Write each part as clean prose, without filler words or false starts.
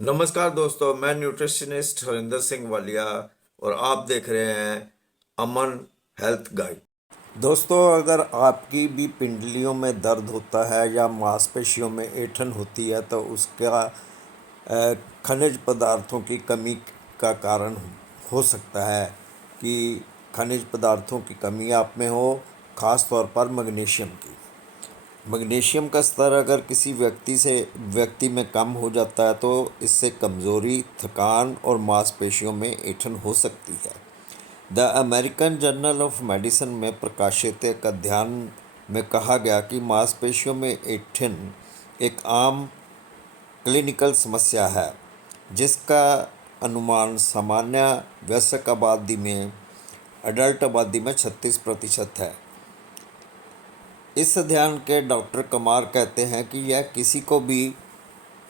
नमस्कार दोस्तों, मैं न्यूट्रिशनिस्ट हरिंदर सिंह वालिया और आप देख रहे हैं अमन हेल्थ गाइड। दोस्तों, अगर आपकी भी पिंडलियों में दर्द होता है या मांसपेशियों में ऐंठन होती है तो उसका खनिज पदार्थों की कमी का कारण हो सकता है कि खनिज पदार्थों की कमी आप में हो, ख़ास तौर पर मैग्नीशियम की। मैग्नीशियम का स्तर अगर किसी व्यक्ति में कम हो जाता है तो इससे कमज़ोरी, थकान और मांसपेशियों में ऐंठन हो सकती है। The American journal of medicine में प्रकाशित एक अध्ययन में कहा गया कि मांसपेशियों में ऐंठन एक आम क्लिनिकल समस्या है जिसका अनुमान सामान्य वयस्क आबादी में अडल्ट आबादी में 36% है। इस अध्ययन के डॉक्टर कमार कहते हैं कि यह किसी को भी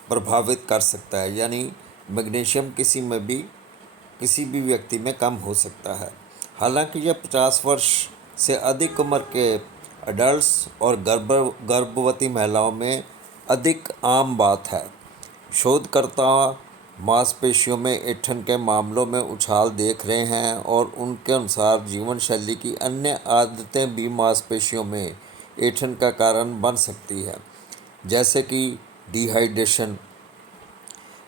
प्रभावित कर सकता है, यानी मैग्नीशियम किसी भी व्यक्ति में कम हो सकता है। हालांकि यह 50 वर्ष से अधिक उम्र के अडल्ट्स और गर्भवती महिलाओं में अधिक आम बात है। शोधकर्ता मांसपेशियों में ऐंठन के मामलों में उछाल देख रहे हैं और उनके अनुसार जीवन शैली की अन्य आदतें भी मांसपेशियों में ऐंठन का कारण बन सकती है, जैसे कि डिहाइड्रेशन।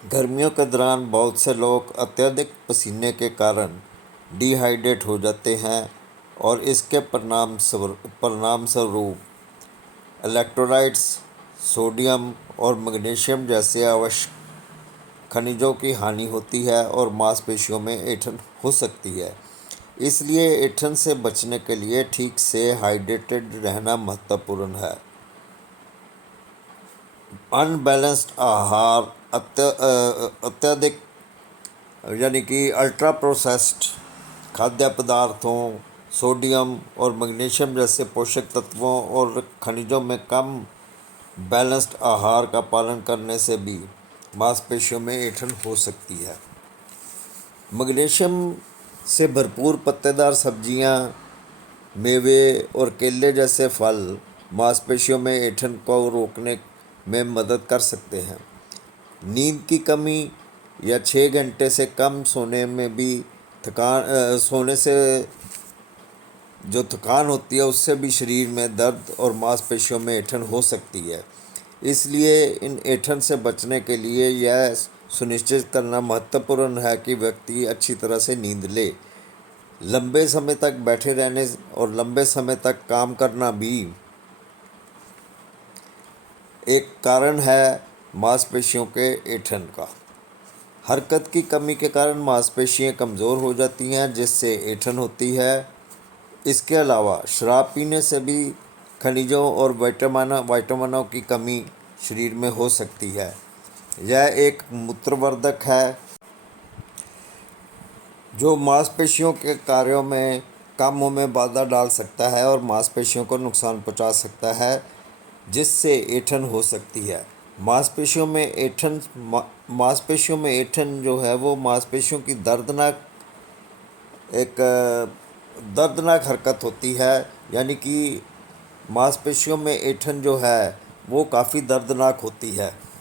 गर्मियों के दौरान बहुत से लोग अत्यधिक पसीने के कारण डिहाइड्रेट हो जाते हैं और इसके परिणामस्वरूप इलेक्ट्रोलाइट्स, सोडियम और मैग्नीशियम जैसे आवश्यक खनिजों की हानि होती है और मांसपेशियों में ऐंठन हो सकती है। इसलिए ऐंठन से बचने के लिए ठीक से हाइड्रेटेड रहना महत्वपूर्ण है। अनबैलेंस्ड आहार, अत्यधिक यानी कि अल्ट्रा प्रोसेस्ड खाद्य पदार्थों, सोडियम और मैग्नीशियम जैसे पोषक तत्वों और खनिजों में कम बैलेंस्ड आहार का पालन करने से भी मांसपेशियों में ऐंठन हो सकती है। मैग्नीशियम से भरपूर पत्तेदार सब्जियां, मेवे और केले जैसे फल मांसपेशियों में ऐंठन को रोकने में मदद कर सकते हैं। नींद की कमी या 6 घंटे से कम सोने में भी सोने से जो थकान होती है उससे भी शरीर में दर्द और मांसपेशियों में ऐंठन हो सकती है। इसलिए इन ऐंठन से बचने के लिए यह सुनिश्चित करना महत्वपूर्ण है कि व्यक्ति अच्छी तरह से नींद ले। लंबे समय तक बैठे रहने और लंबे समय तक काम करना भी एक कारण है मांसपेशियों के ऐंठन का। हरकत की कमी के कारण मांसपेशियां कमज़ोर हो जाती हैं जिससे ऐंठन होती है। इसके अलावा शराब पीने से भी खनिजों और विटामिनों की कमी शरीर में हो सकती है। यह एक मूत्रवर्धक है जो मांसपेशियों के कार्यों में कामों में बाधा डाल सकता है और मांसपेशियों को नुकसान पहुंचा सकता है, जिससे ऐंठन हो सकती है। मांसपेशियों में ऐंठन जो है वो मांसपेशियों की दर्दनाक हरकत होती है, यानी कि मांसपेशियों में ऐंठन जो है वो काफ़ी दर्दनाक होती है।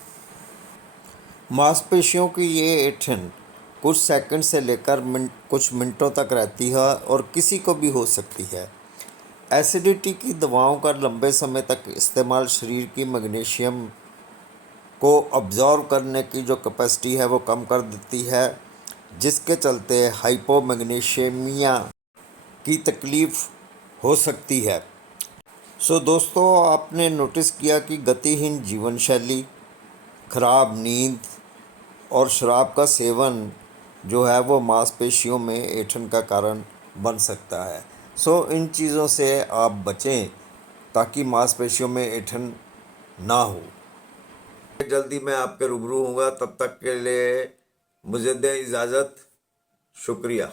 मांसपेशियों की ये ऐंठन कुछ सेकंड से लेकर कुछ मिनटों तक रहती है और किसी को भी हो सकती है। एसिडिटी की दवाओं का लंबे समय तक इस्तेमाल शरीर की मैग्नीशियम को अब्जॉर्व करने की जो कैपेसिटी है वो कम कर देती है, जिसके चलते हाइपोमैग्नीशियमिया की तकलीफ़ हो सकती है। दोस्तों, आपने नोटिस किया कि गतिहीन जीवन शैली, खराब नींद और शराब का सेवन जो है वो मांसपेशियों में ऐंठन का कारण बन सकता है। इन चीज़ों से आप बचें ताकि मांसपेशियों में ऐंठन ना हो। जल्दी मैं आपके रूबरू हूँगा, तब तक के लिए मुझे दें इजाज़त। शुक्रिया।